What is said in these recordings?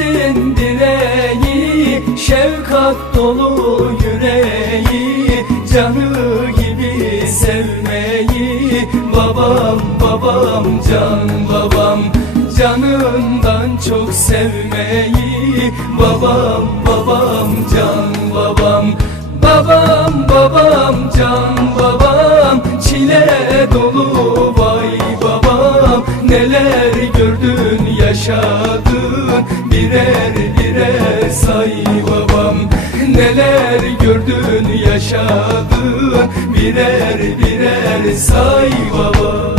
Evimizin direği Şefkat dolu yüreği Canı gibi sevmeyi Babam babam can babam Canından çok sevmeyi Babam babam can babam Babam babam can babam Çile dolu vay babam Neler gördün yaşadın Birer birer say babam Neler gördün yaşadın? Birer birer say babam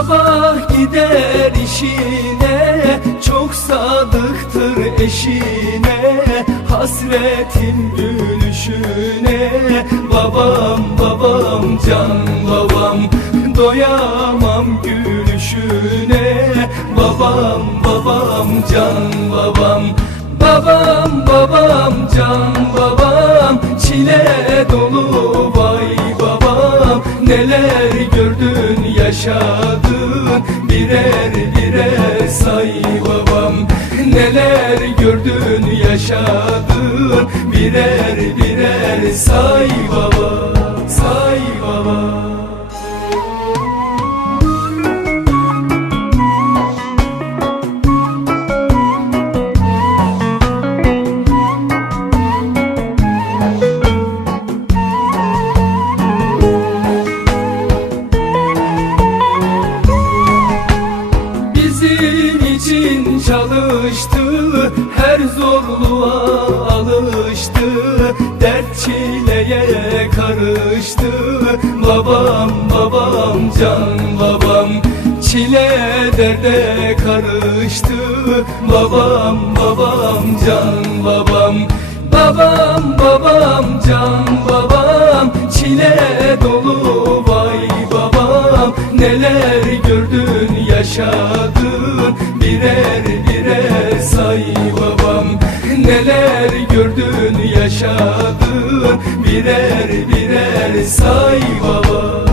Sabah gider işine Çok sadıktır eşine. Hasretin gülüşüne Babam babam can babam. Doyamam gülüşüne Babam babam can babam. Babam babam can babam. Çile dolu vay babam. Neler yaşadın Birer birer say babam Neler gördün yaşadın Birer birer say baba çalıştı Her zorluğa alıştı. Dert çileye karıştı. Babam babam can babam Çile derde karıştı. Babam babam can babam Babam babam can babam Çile dolu vay babam. Neler gördün yaşadın say babam Neler gördün yaşadın? Birer birer say baba